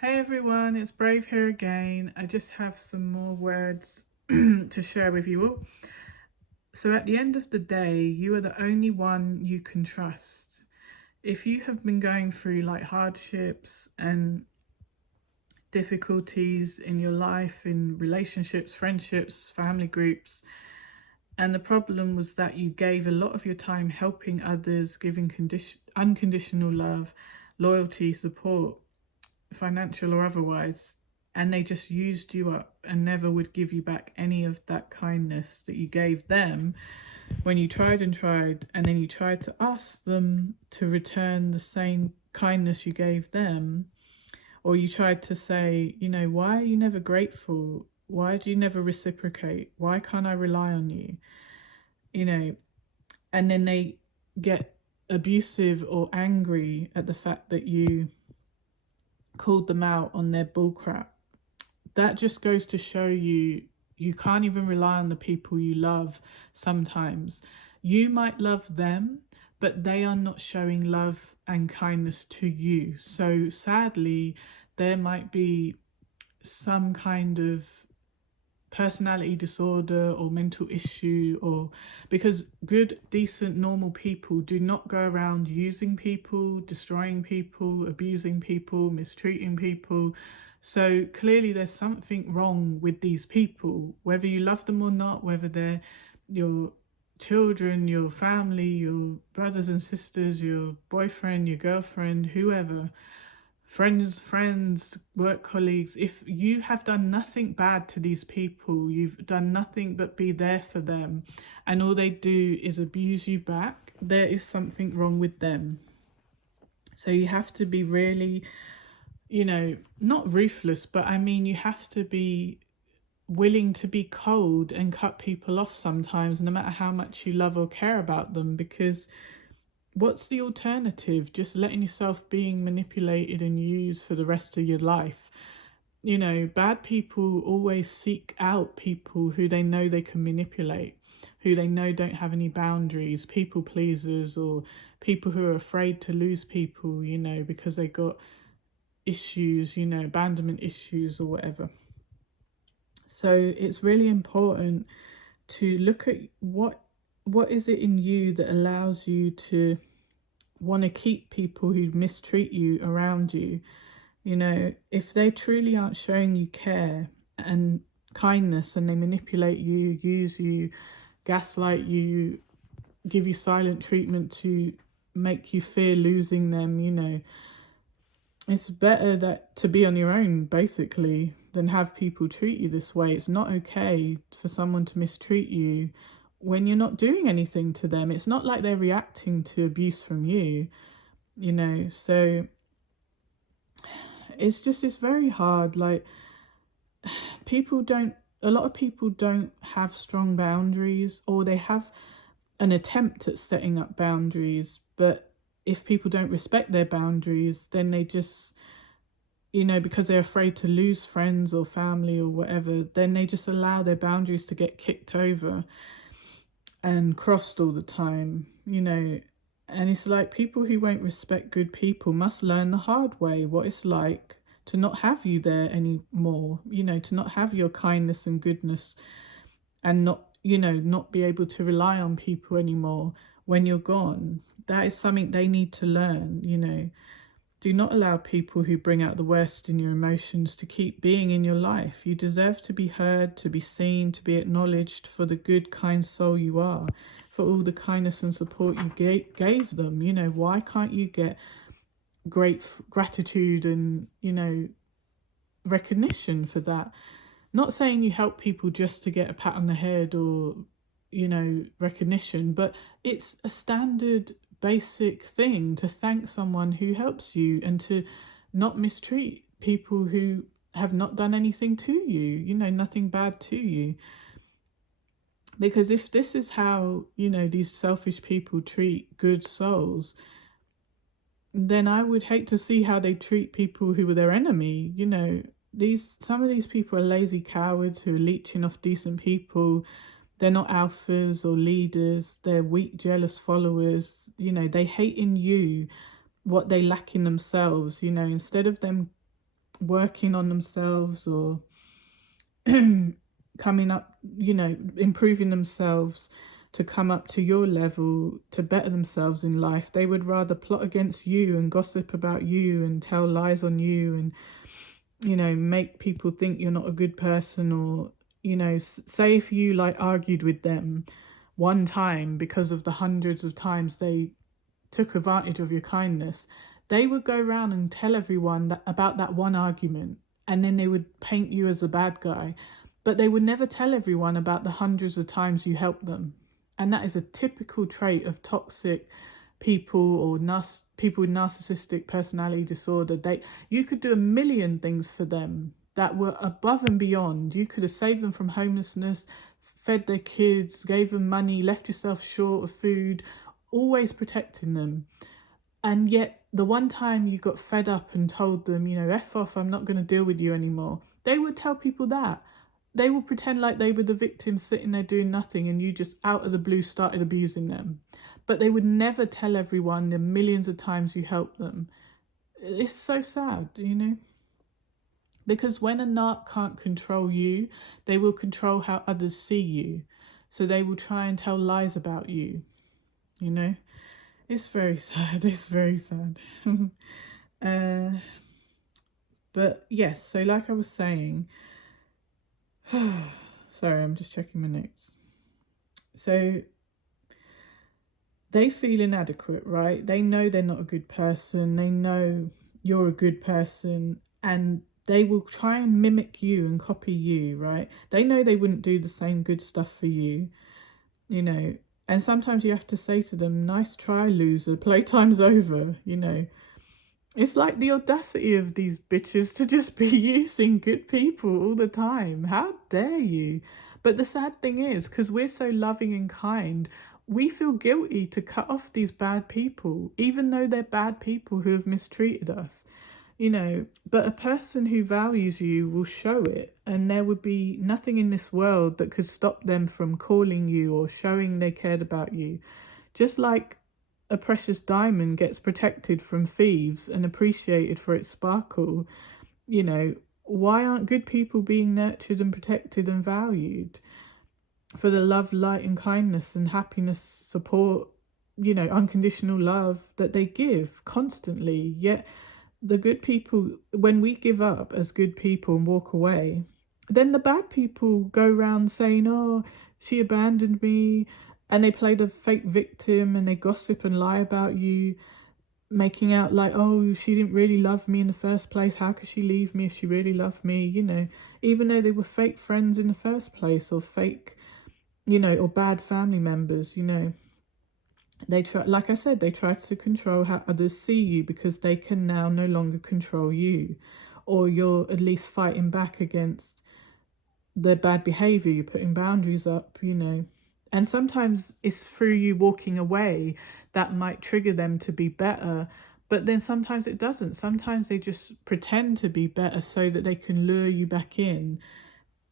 Hey everyone, it's Brave here again. I just have some more words to share with you all. So, at the end of the day, you are the only one you can trust. If you have been going through like hardships and difficulties in your life, in relationships, friendships, family groups, and the problem was that you gave a lot of your time helping others, giving unconditional love, loyalty, support, financial or otherwise, and they just used you up and never would give you back any of that kindness that you gave them when you tried and tried, and then you tried to ask them to return the same kindness you gave them, or you tried to say, why are you never grateful? Why do you never reciprocate? Why can't I rely on you? You know, and then they get abusive or angry at the fact that you called them out on their bullcrap. That just goes to show you you can't even rely on the people you love sometimes. You might love them, but they are not showing love and kindness to you. So sadly, there might be some kind of personality disorder or mental issue, or because good, decent, normal people do not go around using people, destroying people, abusing people, mistreating people. So clearly there's something wrong with these people, whether you love them or not, whether they're your children, your family, your brothers and sisters, your boyfriend, your girlfriend, whoever, friends, work colleagues. If you have done nothing bad to these people, you've done nothing but be there for them, and all they do is abuse you back, there is something wrong with them. So you have to be really, not ruthless, but I mean, you have to be willing to be cold and cut people off sometimes, no matter how much you love or care about them, because what's the alternative? Just letting yourself being manipulated and used for the rest of your life. Bad people always seek out people who they know they can manipulate, who they know don't have any boundaries, people pleasers, or people who are afraid to lose people, because they got issues, abandonment issues or whatever. So it's really important to look at what is it in you that allows you to want to keep people who mistreat you around you. If they truly aren't showing you care and kindness, and they manipulate you, use you, gaslight you, give you silent treatment to make you fear losing them, it's better that to be on your own, basically, than have people treat you this way. It's not okay for someone to mistreat you when you're not doing anything to them. It's not like they're reacting to abuse from you, so it's very hard. Like, a lot of people don't have strong boundaries, or they have an attempt at setting up boundaries, but if people don't respect their boundaries, then they just, because they're afraid to lose friends or family or whatever, then they just allow their boundaries to get kicked over and crossed all the time, and it's like people who won't respect good people must learn the hard way what it's like to not have you there anymore, to not have your kindness and goodness, and not be able to rely on people anymore when you're gone. That is something they need to learn. Do not allow people who bring out the worst in your emotions to keep being in your life. You deserve to be heard, to be seen, to be acknowledged for the good, kind soul you are, for all the kindness and support you gave them. Why can't you get great gratitude and, recognition for that? Not saying you help people just to get a pat on the head or, recognition, but it's a standard basic thing to thank someone who helps you and to not mistreat people who have not done anything to you, nothing bad to you. Because if this is how, these selfish people treat good souls, then I would hate to see how they treat people who were their enemy. Some of these people are lazy cowards who are leeching off decent people. They're not alphas or leaders. They're weak, jealous followers. They hate in you what they lack in themselves. Instead of them working on themselves or coming up, improving themselves to come up to your level, to better themselves in life. They would rather plot against you and gossip about you and tell lies on you and, make people think you're not a good person, or, say if you like argued with them one time because of the hundreds of times they took advantage of your kindness, they would go around and tell everyone about that one argument, and then they would paint you as a bad guy, but they would never tell everyone about the hundreds of times you helped them. And that is a typical trait of toxic people or people with narcissistic personality disorder. You could do a million things for them that were above and beyond. You could have saved them from homelessness, fed their kids, gave them money, left yourself short of food, always protecting them. And yet the one time you got fed up and told them, F off, I'm not going to deal with you anymore, they would tell people that. They will pretend like they were the victim sitting there doing nothing, and you just out of the blue started abusing them. But they would never tell everyone the millions of times you helped them. It's so sad, Because when a narc can't control you, they will control how others see you. So they will try and tell lies about you, It's very sad. It's very sad. But yes, so like I was saying, sorry, I'm just checking my notes. So they feel inadequate, right? They know they're not a good person. They know you're a good person, and they will try and mimic you and copy you, right? They know they wouldn't do the same good stuff for you, and sometimes you have to say to them, nice try, loser, playtime's over, It's like the audacity of these bitches to just be using good people all the time. How dare you? But the sad thing is, because we're so loving and kind, we feel guilty to cut off these bad people, even though they're bad people who have mistreated us. But a person who values you will show it, and there would be nothing in this world that could stop them from calling you or showing they cared about you. Just like a precious diamond gets protected from thieves and appreciated for its sparkle, why aren't good people being nurtured and protected and valued for the love, light and kindness and happiness, support, unconditional love that they give constantly? Yet the good people, when we give up as good people and walk away, then the bad people go around saying, oh, she abandoned me, and they play the fake victim and they gossip and lie about you, making out like, oh, she didn't really love me in the first place, how could she leave me if she really loved me, even though they were fake friends in the first place, or fake, or bad family members. They try, like I said, they try to control how others see you, because they can now no longer control you, or you're at least fighting back against their bad behavior. You're putting boundaries up, and sometimes it's through you walking away that might trigger them to be better, but then sometimes it doesn't. Sometimes they just pretend to be better so that they can lure you back in.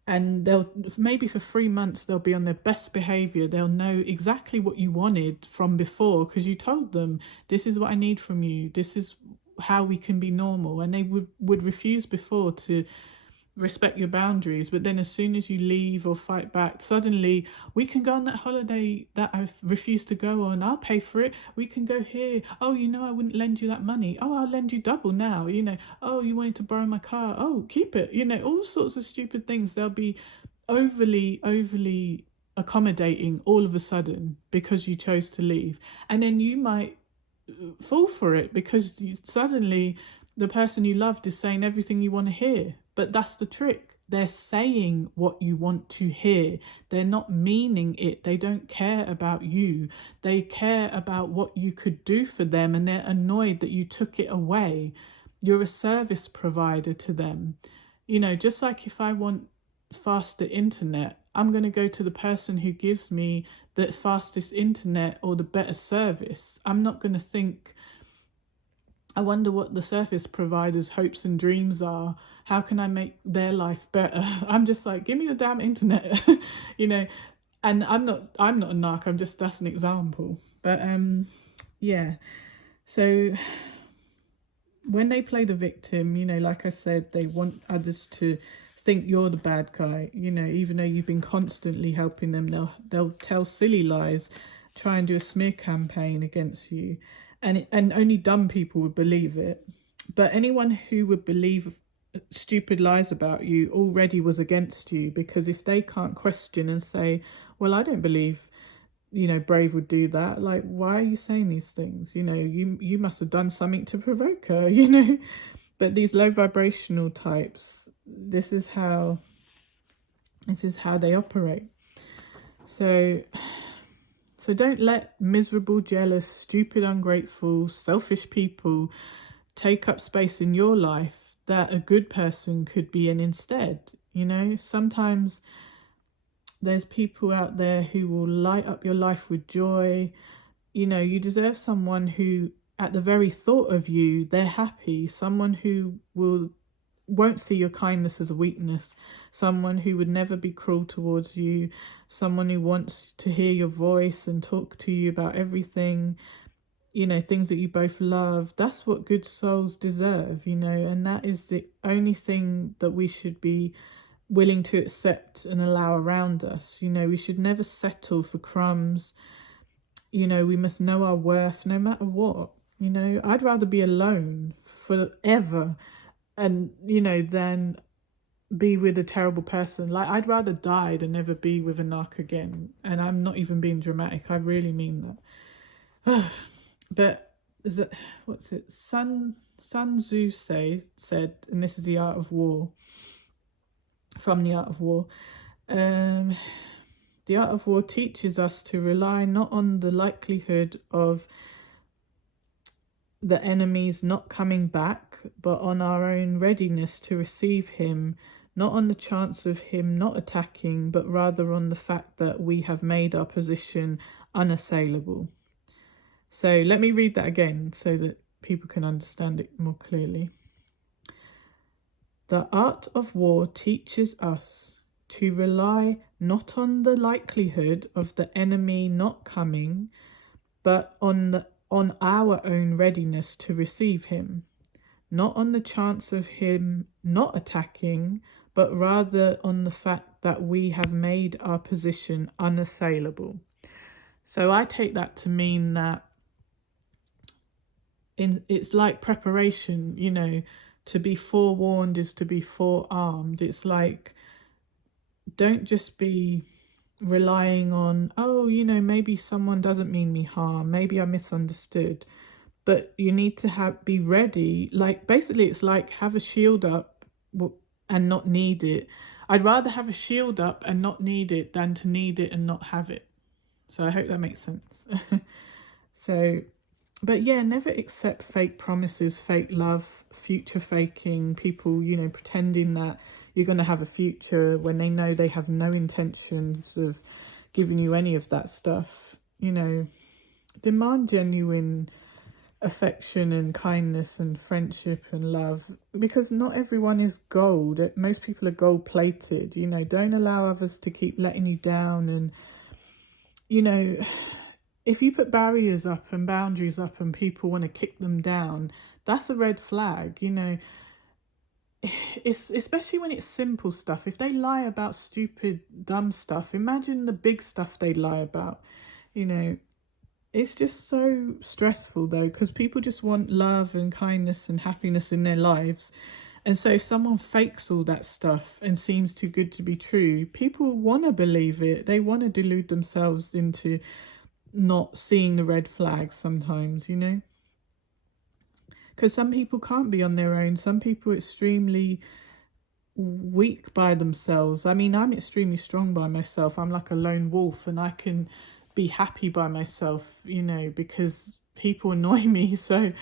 And they'll, maybe for 3 months, they'll be on their best behavior. They'll know exactly what you wanted from before, because you told them, this is what I need from you, this is how we can be normal. And they would refuse before to respect your boundaries, but then as soon as you leave or fight back, suddenly, we can go on that holiday that I've refused to go on, I'll pay for it, we can go here, oh, I wouldn't lend you that money, oh, I'll lend you double now, oh, you wanted to borrow my car, oh, keep it, all sorts of stupid things. They'll be overly accommodating all of a sudden because you chose to leave, and then you might fall for it because suddenly the person you loved is saying everything you want to hear. But that's the trick. They're saying what you want to hear. They're not meaning it. They don't care about you. They care about what you could do for them, and they're annoyed that you took it away. You're a service provider to them. Just like if I want faster internet, I'm going to go to the person who gives me the fastest internet or the better service. I'm not going to think, I wonder what the service provider's hopes and dreams are. How can I make their life better? I'm just like, give me the damn internet, And I'm not a narc. That's an example. But yeah. So when they play the victim, you know, like I said, they want others to think you're the bad guy, you know, even though you've been constantly helping them. They'll tell silly lies, try and do a smear campaign against you, and only dumb people would believe it. But anyone who would believe stupid lies about you already was against you, because if they can't question and say, well, I don't believe, you know, Brave would do that, like, why are you saying these things? You know, you must have done something to provoke her, you know. But these low vibrational types, this is how they operate. So don't let miserable, jealous, stupid, ungrateful, selfish people take up space in your life that a good person could be in instead. You know, sometimes there's people out there who will light up your life with joy. You know, you deserve someone who, at the very thought of you, they're happy. Someone who won't see your kindness as a weakness. Someone who would never be cruel towards you. Someone who wants to hear your voice and talk to you about everything, you know, things that you both love. That's what good souls deserve, you know, and that is the only thing that we should be willing to accept and allow around us. You know, we should never settle for crumbs. You know, we must know our worth no matter what. You know, I'd rather be alone forever and, you know, than be with a terrible person. Like, I'd rather die than never be with a narc again. And I'm not even being dramatic. I really mean that. But is it, what's it? Sun Tzu said, and this is The Art of War, from The Art of War. The Art of War teaches us to rely not on the likelihood of the enemy's not coming back, but on our own readiness to receive him, not on the chance of him not attacking, but rather on the fact that we have made our position unassailable. So let me read that again so that people can understand it more clearly. The art of war teaches us to rely not on the likelihood of the enemy not coming, but on our own readiness to receive him, not on the chance of him not attacking, but rather on the fact that we have made our position unassailable. So I take that to mean that it's like preparation, you know, to be forewarned is to be forearmed. It's like, don't just be relying on, oh, you know, maybe someone doesn't mean me harm, maybe I misunderstood, but you need to be ready. Like, basically it's like, have a shield up and not need it. I'd rather have a shield up and not need it than to need it and not have it. So I hope that makes sense. So, but yeah, never accept fake promises, fake love, future faking, people, you know, pretending that you're going to have a future when they know they have no intentions of giving you any of that stuff. You know, demand genuine affection and kindness and friendship and love, because not everyone is gold. Most people are gold plated. You know, don't allow others to keep letting you down. And, you know, if you put barriers up and boundaries up and people want to kick them down, that's a red flag. You know, it's especially when it's simple stuff. If they lie about stupid, dumb stuff, imagine the big stuff they lie about. You know, it's just so stressful though, because people just want love and kindness and happiness in their lives. And so if someone fakes all that stuff and seems too good to be true, people want to believe it. They want to delude themselves into not seeing the red flags sometimes, you know, because some people can't be on their own. Some people are extremely weak by themselves. I mean, I'm extremely strong by myself. I'm like a lone wolf, and I can be happy by myself, you know, because people annoy me. So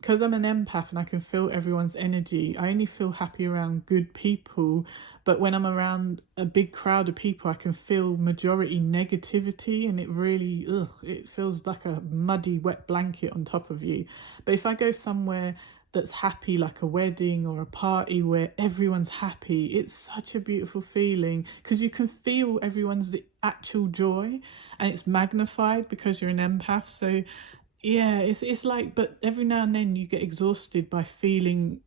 because I'm an empath and I can feel everyone's energy, I only feel happy around good people. But when I'm around a big crowd of people, I can feel majority negativity, and it really, it feels like a muddy, wet blanket on top of you. But if I go somewhere that's happy, like a wedding or a party where everyone's happy, it's such a beautiful feeling, because you can feel everyone's the actual joy, and it's magnified because you're an empath. So yeah, it's like, but every now and then you get exhausted by feeling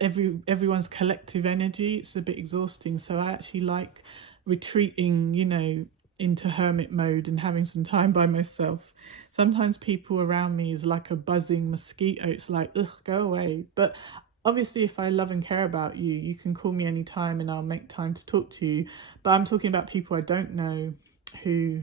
everyone's collective energy. It's a bit exhausting, so I actually like retreating, you know, into hermit mode and having some time by myself. Sometimes people around me is like a buzzing mosquito. It's like, ugh, go away. But obviously, if I love and care about you, you can call me anytime and I'll make time to talk to you. But I'm talking about people I don't know, who,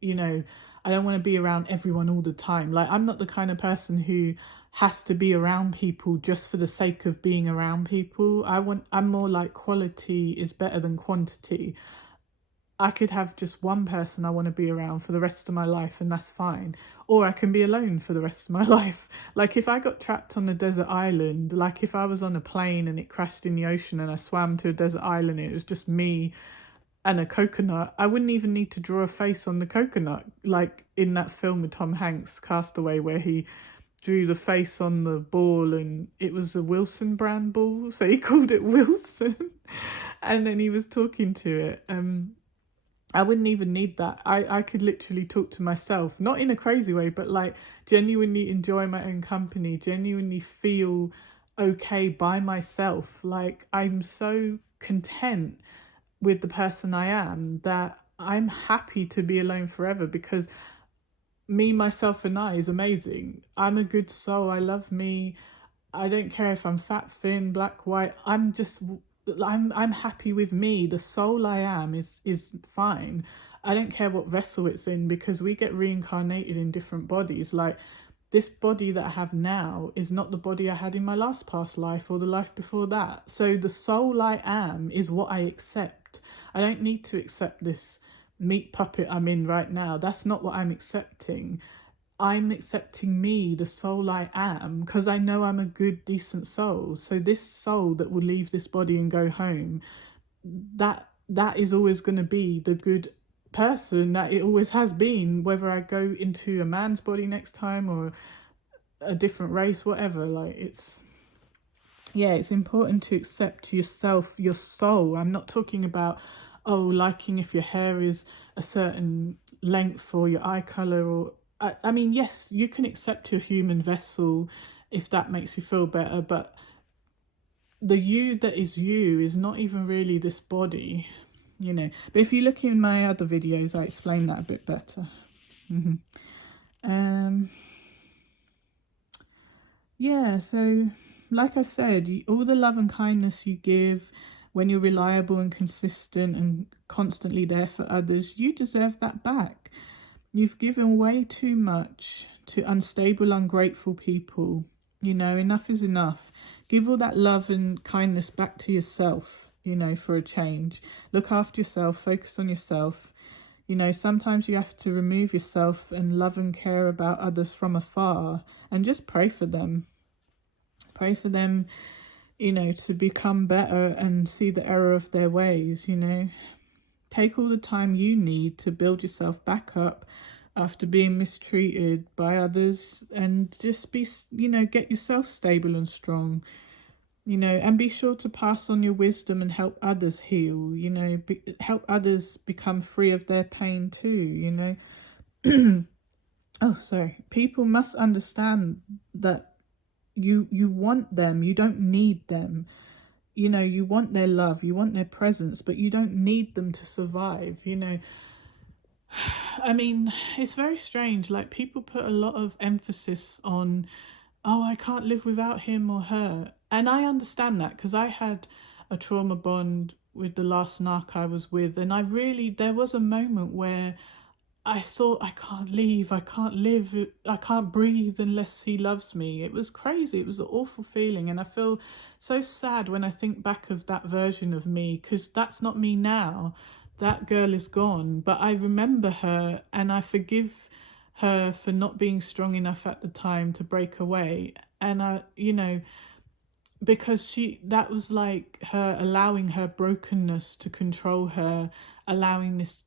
you know, I don't want to be around everyone all the time. Like, I'm not the kind of person who has to be around people just for the sake of being around people. I'm more like quality is better than quantity. I could have just one person I want to be around for the rest of my life, and that's fine. Or I can be alone for the rest of my life. Like, if I got trapped on a desert island, like if I was on a plane and it crashed in the ocean and I swam to a desert island, it was just me and a coconut, I wouldn't even need to draw a face on the coconut, like in that film with Tom Hanks, Castaway, where he drew the face on the ball and it was a Wilson brand ball, so he called it Wilson. And then he was talking to it. I wouldn't even need that. I could literally talk to myself, not in a crazy way, but like genuinely enjoy my own company, genuinely feel okay by myself. Like, I'm so content with the person I am that I'm happy to be alone forever, because me, myself, and I is amazing. I'm a good soul. I love me. I don't care if I'm fat, thin, black, white. I'm happy with me. The soul I am is fine. I don't care what vessel it's in, because we get reincarnated in different bodies. Like, this body that I have now is not the body I had in my last past life or the life before that. So the soul I am is what I accept. I don't need to accept this meat puppet I'm in right now. That's not what I'm accepting. I'm accepting me, the soul I am, because I know I'm a good, decent soul. So this soul that will leave this body and go home, that is always going to be the good person that it always has been, whether I go into a man's body next time or a different race, whatever. Like, it's important to accept yourself, your soul. I'm not talking about, oh, liking if your hair is a certain length or your eye color, or I mean, yes, you can accept your human vessel if that makes you feel better, but the you that is you is not even really this body, you know. But if you look in my other videos, I explain that a bit better. Yeah, so like I said, all the love and kindness you give when you're reliable and consistent and constantly there for others, you deserve that back. You've given way too much to unstable, ungrateful people. You know, enough is enough. Give all that love and kindness back to yourself, you know, for a change. Look after yourself, focus on yourself. You know, sometimes you have to remove yourself and love and care about others from afar and just pray for them. Pray for them, you know, to become better and see the error of their ways, you know. Take all the time you need to build yourself back up after being mistreated by others, and just be, you know, get yourself stable and strong, you know, and be sure to pass on your wisdom and help others heal, you know, help others become free of their pain too, you know. Oh, sorry. People must understand that you want them, you don't need them. You know, you want their love, you want their presence, but you don't need them to survive, you know. I mean, it's very strange. Like, people put a lot of emphasis on, oh, I can't live without him or her. And I understand that, because I had a trauma bond with the last narc I was with. And there was a moment where I thought, I can't leave, I can't live, I can't breathe unless he loves me. It was crazy. It was an awful feeling. And I feel so sad when I think back of that version of me, because that's not me now. That girl is gone. But I remember her, and I forgive her for not being strong enough at the time to break away. And you know, because that was like her allowing her brokenness to control her, allowing this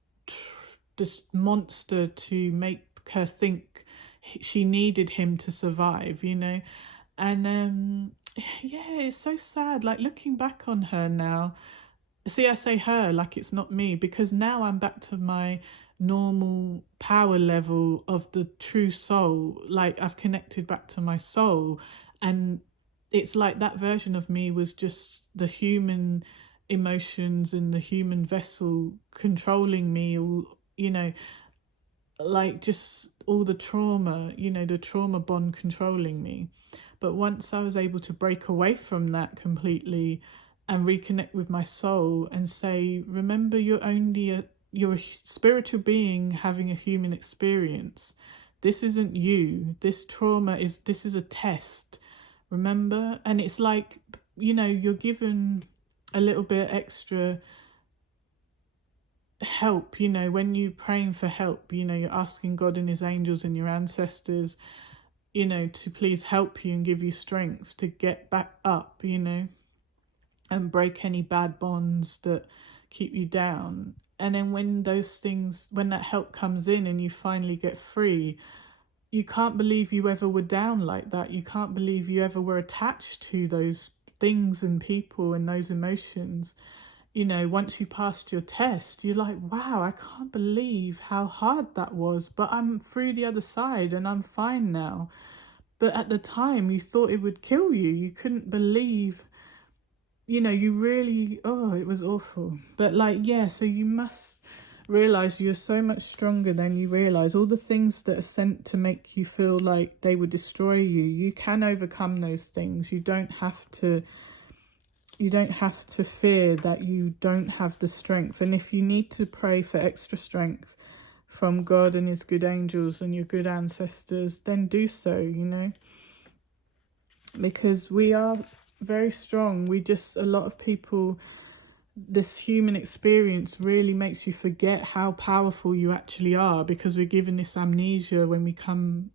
monster to make her think she needed him to survive, you know. And yeah, it's so sad, like, looking back on her now. See, I say her like it's not me, because now I'm back to my normal power level of the true soul. Like, I've connected back to my soul, and it's like that version of me was just the human emotions and the human vessel controlling me, all, you know, like just all the trauma, you know, the trauma bond controlling me. But once I was able to break away from that completely and reconnect with my soul and say, remember, you're a spiritual being having a human experience. This isn't you. This is a test. Remember? And it's like, you know, you're given a little bit extra help, you know, when you're praying for help, you know, you're asking God and his angels and your ancestors, you know, to please help you and give you strength to get back up, you know, and break any bad bonds that keep you down. And then when those things, when that help comes in and you finally get free, you can't believe you ever were down like that. You can't believe you ever were attached to those things and people and those emotions. You know, once you passed your test, you're like, wow, I can't believe how hard that was, but I'm through the other side and I'm fine now. But at the time, you thought it would kill you. You couldn't believe, you know, you really, oh, it was awful. But like, yeah, so you must realize you're so much stronger than you realize. All the things that are sent to make you feel like they would destroy you, you can overcome those things. You don't have to fear that you don't have the strength. And if you need to pray for extra strength from God and his good angels and your good ancestors, then do so, you know, because we are very strong. A lot of people, this human experience really makes you forget how powerful you actually are, because we're given this amnesia when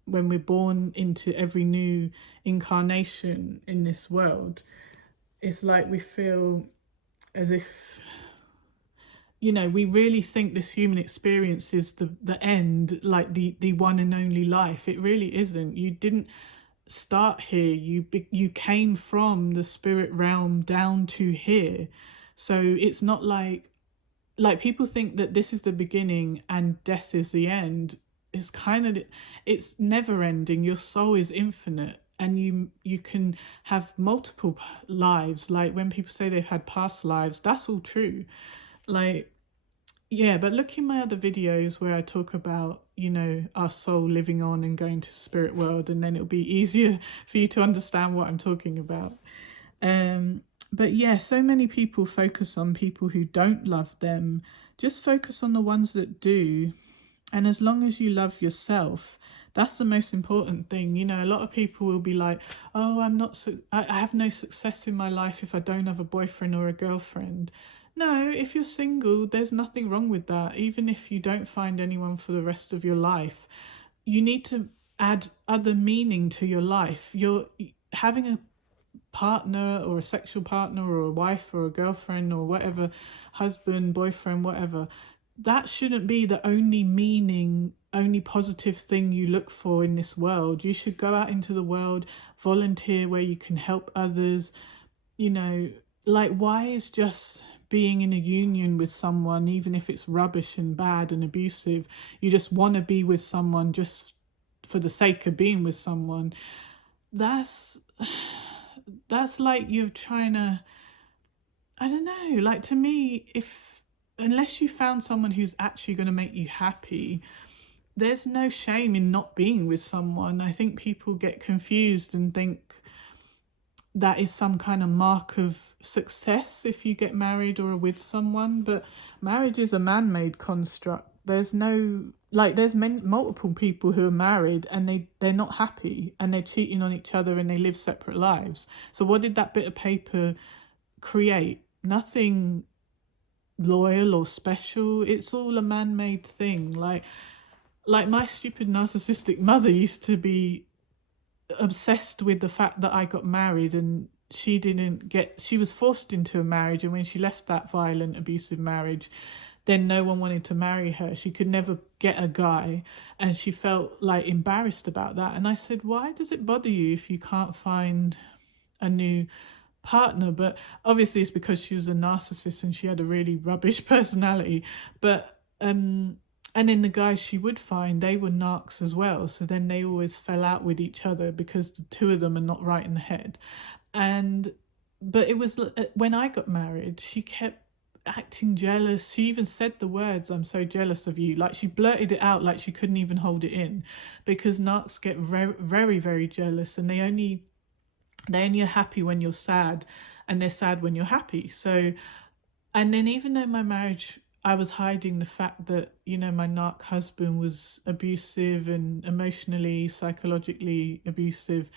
we're born into every new incarnation in this world. It's like we feel as if, you know, we really think this human experience is the end, like the one and only life. It really isn't. You didn't start here. You came from the spirit realm down to here. So it's not like people think that this is the beginning and death is the end. It's it's never ending. Your soul is infinite, and you can have multiple lives. Like when people say they've had past lives, that's all true. Like, yeah, but look in my other videos where I talk about, you know, our soul living on and going to spirit world, and then it'll be easier for you to understand what I'm talking about. But yeah, so many people focus on people who don't love them. Just focus on the ones that do. And as long as you love yourself, that's the most important thing. You know, a lot of people will be like, oh, I have no success in my life if I don't have a boyfriend or a girlfriend. No, if you're single, there's nothing wrong with that. Even if you don't find anyone for the rest of your life, you need to add other meaning to your life. You're having a partner or a sexual partner or a wife or a girlfriend or whatever, husband, boyfriend, whatever. That shouldn't be the only positive thing you look for in this world. You should go out into the world, volunteer where you can help others. You know, like, why is just being in a union with someone, even if it's rubbish and bad and abusive, you just want to be with someone just for the sake of being with someone? That's like you're trying to, I don't know, like, to me, unless you found someone who's actually going to make you happy, there's no shame in not being with someone. I think people get confused and think that is some kind of mark of success if you get married or are with someone, but marriage is a man-made construct. There's multiple people who are married and they're not happy and they're cheating on each other and they live separate lives. So what did that bit of paper create? Nothing loyal or special. It's all a man-made thing. Like my stupid narcissistic mother used to be obsessed with the fact that I got married, and she was forced into a marriage, and when she left that violent, abusive marriage, then no one wanted to marry her. She could never get a guy, and she felt like embarrassed about that. And I said, why does it bother you if you can't find a new partner? But obviously it's because she was a narcissist and she had a really rubbish personality. But And then the guys she would find, they were narcs as well. So then they always fell out with each other because the two of them are not right in the head. And but it was when I got married, she kept acting jealous. She even said the words, "I'm so jealous of you." Like, she blurted it out, like she couldn't even hold it in, because narcs get very, very, very jealous, and they only are happy when you're sad, and they're sad when you're happy. So, and then even though my marriage, I was hiding the fact that, my narc husband was abusive and emotionally, psychologically abusive.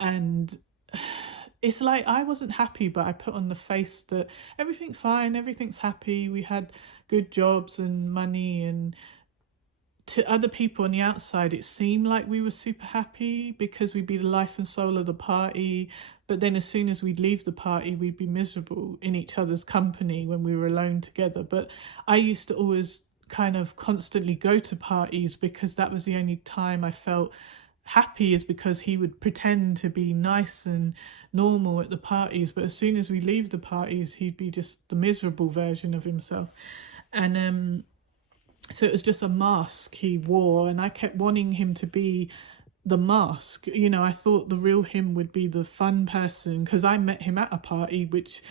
And it's like I wasn't happy, but I put on the face that everything's fine, everything's happy. We had good jobs and money, and to other people on the outside, it seemed like we were super happy because we'd be the life and soul of the party. But then as soon as we'd leave the party, we'd be miserable in each other's company when we were alone together. But I used to always kind of constantly go to parties because that was the only time I felt happy, is because he would pretend to be nice and normal at the parties. But as soon as we leave the parties, he'd be just the miserable version of himself. And so it was just a mask he wore, and I kept wanting him to be the mask. I thought the real him would be the fun person, because I met him at a party, which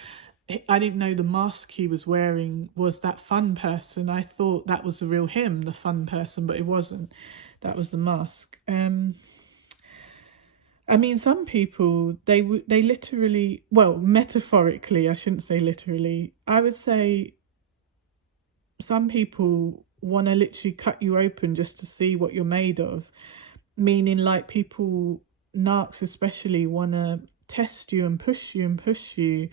I didn't know the mask he was wearing was that fun person. I thought that was the real him, the fun person, but it wasn't. That was the mask. I mean, some people, they literally, well, metaphorically, I shouldn't say literally, I would say some people want to literally cut you open just to see what you're made of. Meaning, like, people, narcs especially, want to test you and push you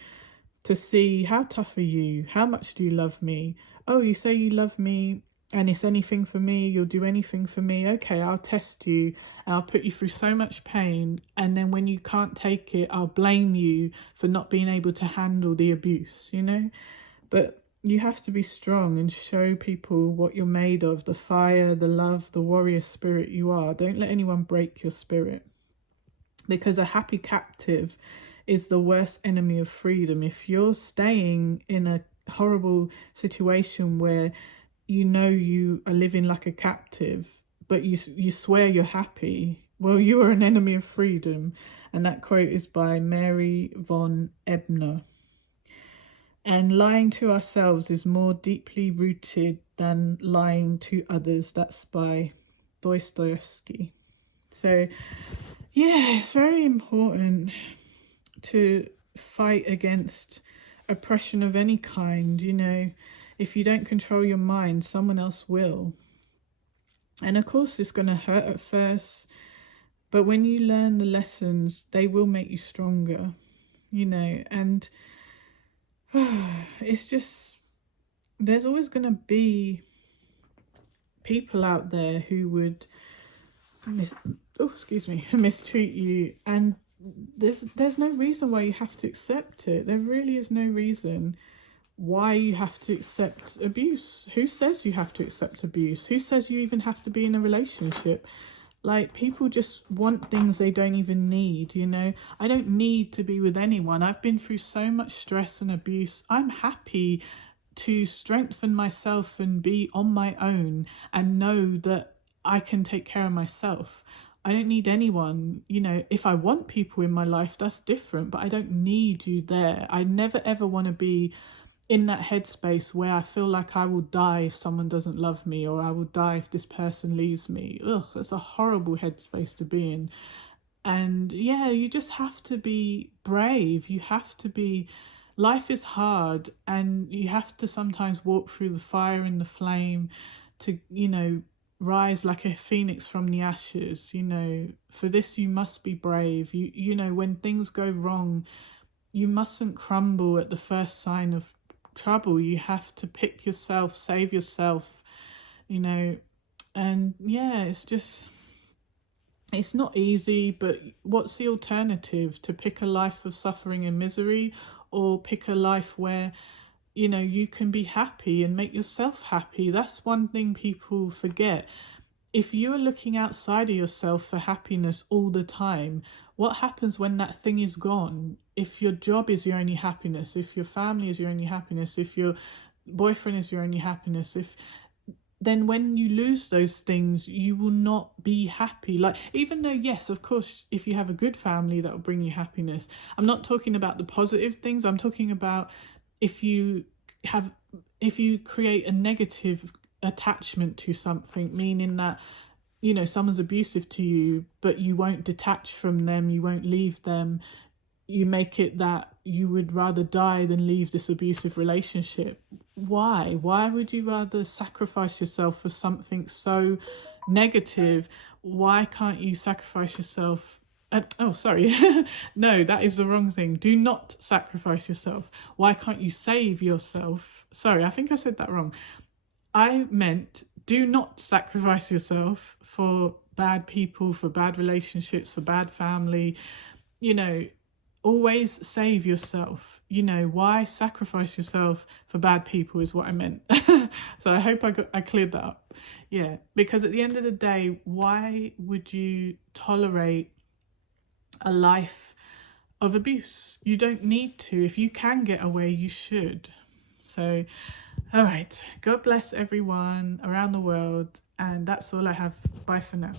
to see, how tough are you? How much do you love me? Oh, you say you love me and it's anything for me, you'll do anything for me. Okay, I'll test you. I'll put you through so much pain. And then when you can't take it, I'll blame you for not being able to handle the abuse, But you have to be strong and show people what you're made of, the fire, the love, the warrior spirit you are. Don't let anyone break your spirit, because a happy captive is the worst enemy of freedom. If you're staying in a horrible situation where you are living like a captive, but you swear you're happy, well, you are an enemy of freedom. And that quote is by Mary von Ebner. And lying to ourselves is more deeply rooted than lying to others. That's by Dostoevsky. So, yeah, it's very important to fight against oppression of any kind. If you don't control your mind, someone else will. And of course, it's going to hurt at first. But when you learn the lessons, they will make you stronger, and it's just, there's always going to be people out there who would mistreat you, and there's no reason why you have to accept it. There really is no reason why you have to accept abuse. Who says you have to accept abuse? Who says you even have to be in a relationship? Like, people just want things they don't even need, I don't need to be with anyone. I've been through so much stress and abuse. I'm happy to strengthen myself and be on my own and know that I can take care of myself. I don't need anyone. If I want people in my life, that's different, but I don't need you there. I never ever want to be in that headspace where I feel like I will die if someone doesn't love me, or I will die if this person leaves me. That's a horrible headspace to be in. And yeah, you just have to be brave. You have to be, life is hard, and you have to sometimes walk through the fire and the flame to, rise like a phoenix from the ashes. For this you must be brave. When things go wrong, you mustn't crumble at the first sign of trouble. You have to pick yourself, save yourself, and yeah, it's not easy. But what's the alternative? To pick a life of suffering and misery, or pick a life where you can be happy and make yourself happy? That's one thing people forget. If you are looking outside of yourself for happiness all the time, what happens when that thing is gone? If your job is your only happiness, if your family is your only happiness, if your boyfriend is your only happiness, if then when you lose those things, you will not be happy. Like, even though, yes, of course, if you have a good family, that will bring you happiness. I'm not talking about the positive things. I'm talking about if you have, if you create a negative attachment to something, meaning that, you know, someone's abusive to you, but you won't detach from them, you won't leave them, you make it that you would rather die than leave this abusive relationship. Why would you rather sacrifice yourself for something so negative? Why can't you sacrifice yourself? Oh, sorry. No, that is the wrong thing. Do not sacrifice yourself. Why can't you save yourself? Sorry, I think I said that wrong. I meant do not sacrifice yourself for bad people, for bad relationships, for bad family. You know, always save yourself. You know, why sacrifice yourself for bad people is what I meant. So I hope I cleared that up. Yeah, because at the end of the day, why would you tolerate a life of abuse? You don't need to. If you can get away, you should. So, all right, God bless everyone around the world, and that's all I have. Bye for now.